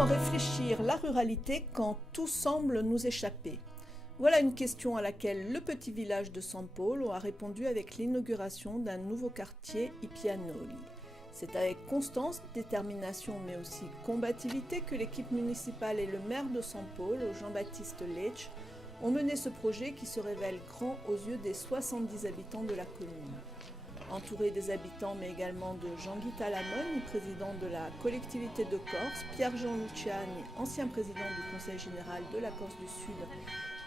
Comment réfléchir la ruralité quand tout semble nous échapper? Voilà une question à laquelle le petit village de San Polo a répondu avec l'inauguration d'un nouveau quartier Ippianoli. C'est avec constance, détermination mais aussi combativité que l'équipe municipale et le maire de San Polo, Jean-Baptiste Lecce, ont mené ce projet qui se révèle grand aux yeux des 70 habitants de la commune. Entouré des habitants mais également de Jean-Guy Talamone, président de la collectivité de Corse, Pierre-Jean Luciani, ancien président du conseil général de la Corse du Sud,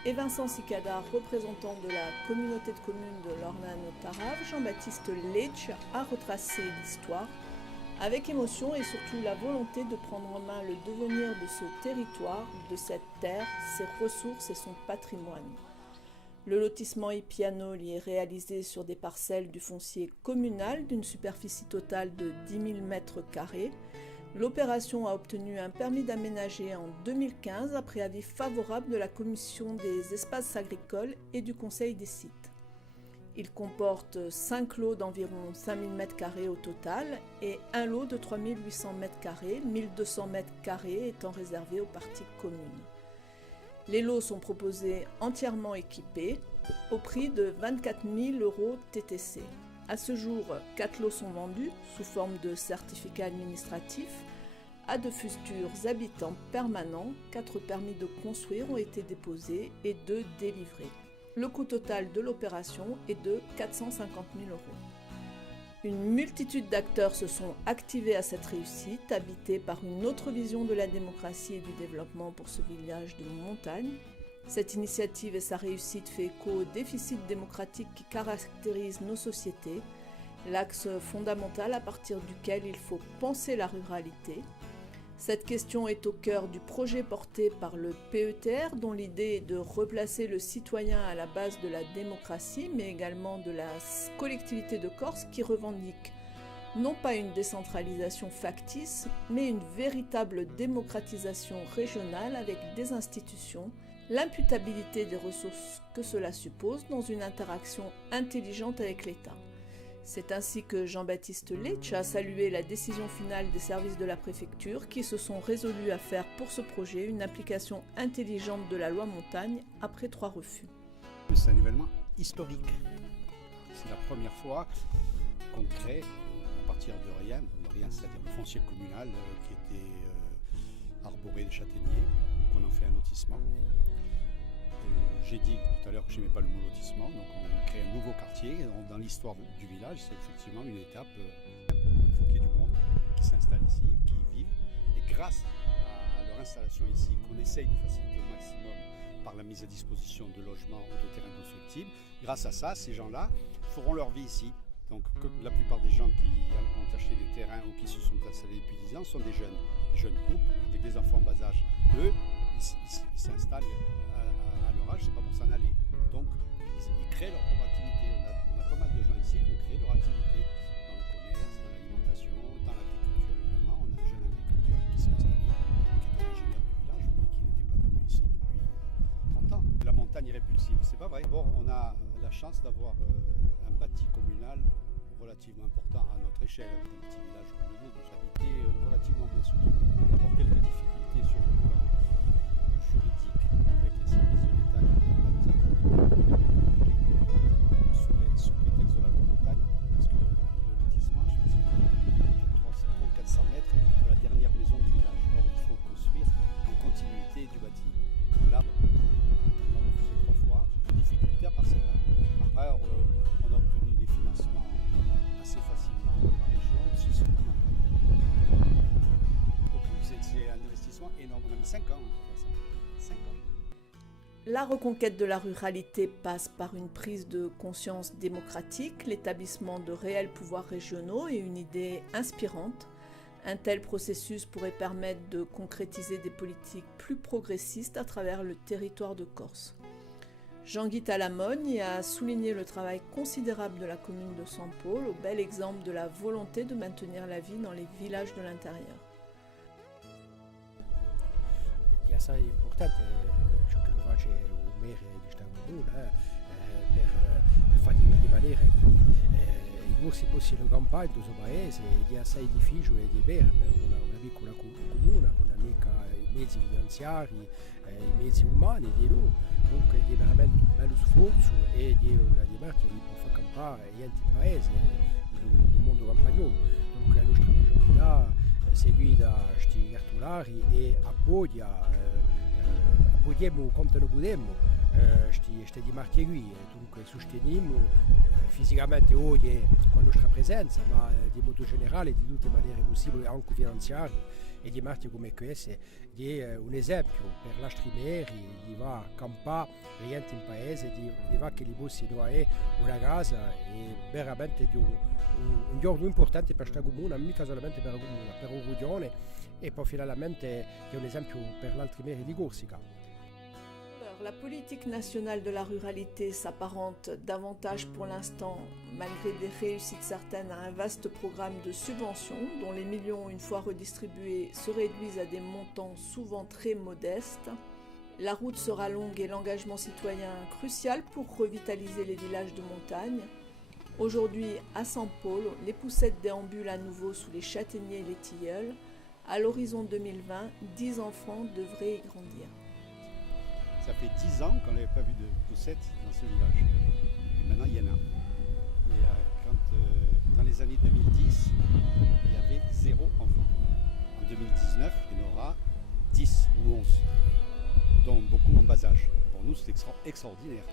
et Vincent Sicada, représentant de la communauté de communes de l'Ornano-Tarave, Jean-Baptiste Lecce a retracé l'histoire avec émotion et surtout la volonté de prendre en main le devenir de ce territoire, de cette terre, ses ressources et son patrimoine. Le lotissement Ippianoli est réalisé sur des parcelles du foncier communal d'une superficie totale de 10 000 m². L'opération a obtenu un permis d'aménager en 2015 après avis favorable de la Commission des espaces agricoles et du Conseil des sites. Il comporte 5 lots d'environ 5 000 m² au total et un lot de 3 800 m², 1 200 m² étant réservés aux parties communes. Les lots sont proposés entièrement équipés au prix de 24 000 € TTC. À ce jour, 4 lots sont vendus sous forme de certificats administratifs à de futurs habitants permanents. 4 permis de construire ont été déposés et 2 délivrés. Le coût total de l'opération est de 450 000 €. Une multitude d'acteurs se sont activés à cette réussite, habités par une autre vision de la démocratie et du développement pour ce village de montagne. Cette initiative et sa réussite fait écho au déficit démocratique qui caractérise nos sociétés, l'axe fondamental à partir duquel il faut penser la ruralité. Cette question est au cœur du projet porté par le PETR, dont l'idée est de replacer le citoyen à la base de la démocratie, mais également de la collectivité de Corse qui revendique non pas une décentralisation factice, mais une véritable démocratisation régionale avec des institutions, l'imputabilité des ressources que cela suppose dans une interaction intelligente avec l'État. C'est ainsi que Jean-Baptiste Lecce a salué la décision finale des services de la préfecture qui se sont résolus à faire pour ce projet une application intelligente de la loi montagne après 3 refus. C'est un événement historique. C'est la première fois qu'on crée, à partir de rien, c'est-à-dire le foncier communal qui était arboré de châtaigniers, qu'on en fait un lotissement. J'ai dit tout à l'heure que je n'aimais pas le mot lotissement, donc on crée un nouveau quartier. Dans l'histoire du village, c'est effectivement une étape. Il faut qu'il y ait du monde qui s'installe ici, qui y vive. Et grâce à leur installation ici, qu'on essaye de faciliter au maximum par la mise à disposition de logements ou de terrains constructibles, grâce à ça, ces gens-là feront leur vie ici. Donc la plupart des gens qui ont acheté des terrains ou qui se sont installés depuis 10 ans sont des jeunes couples avec des enfants en bas âge. Eux, ils s'installent à leur âge, c'est pas pour s'en aller. Donc ils créent leur propre activité. On a pas mal de gens ici qui ont créé leur activité dans le commerce, dans l'alimentation, dans l'agriculture évidemment. On a un jeune agriculteur qui s'est installé, qui est originaire du village, mais qui n'était pas venu ici depuis 30 ans. La montagne est répulsive, c'est pas vrai. Bon, on a la chance d'avoir un bâti communal relativement important à notre échelle, un petit village comme le nôtre, habité relativement bien soutenu. D'abord quelques difficultés sur le plan juridique avec les services de l'État qui n'arrivent pas à nous accorder sous prétexte de la loi montagne, parce que le lotissement, je pense qu'il est à 300 ou 400 mètres de la dernière maison du village. Or, il faut construire en continuité du bâti. Là, on a refusé 3 fois, j'ai des difficultés à part celle-là. Après, on a obtenu des financements assez facilement dans la région, si c'est vraiment pas. C'est un investissement énorme. On a mis 5 ans pour faire ça. 5 ans. La reconquête de la ruralité passe par une prise de conscience démocratique, l'établissement de réels pouvoirs régionaux et une idée inspirante. Un tel processus pourrait permettre de concrétiser des politiques plus progressistes à travers le territoire de Corse. Jean-Guy Talamone y a souligné le travail considérable de la commune de San Polo, bel exemple de la volonté de maintenir la vie dans les villages de l'intérieur. È assai importante ciò che lo face un maire di Stanbul per far rimanere corsi possino campare in questo paese, è assai difficile di avere per una piccola comune, con mica i mezzi finanziari, i mezzi umani di noi, dunque è veramente un bello sforzo e di una dimarca che può far campare gli enti paese del mondo campagnolo, dunque la nostra maggiorità seguita questi cartolari e appoggiamo quanto lo possiamo queste dimarche qui, dunque sosteniamo fisicamente oggi con la nostra presenza, ma di modo generale di tutte le maniere possibili, anche finanziarie, e di marchi come queste è un esempio per gli stranieri di va a campare in paese, di va che li possino avere una casa, è veramente un giorno importante per questa comune, mica solamente per la comune, per un regione, e poi finalmente è un esempio per gli altri meri di Corsica. La politique nationale de la ruralité s'apparente davantage pour l'instant, malgré des réussites certaines, à un vaste programme de subventions dont les millions, une fois redistribués, se réduisent à des montants souvent très modestes. La route sera longue et l'engagement citoyen crucial pour revitaliser les villages de montagne. Aujourd'hui, à San Polo, les poussettes déambulent à nouveau sous les châtaigniers et les tilleuls. À l'horizon 2020, 10 enfants devraient y grandir. Ça fait 10 ans qu'on n'avait pas vu de poussettes dans ce village. Et maintenant, il y en a. Et dans les années 2010, il y avait 0 enfant. En 2019, il y en aura 10 ou 11, dont beaucoup en bas âge. Pour nous, c'est extraordinaire.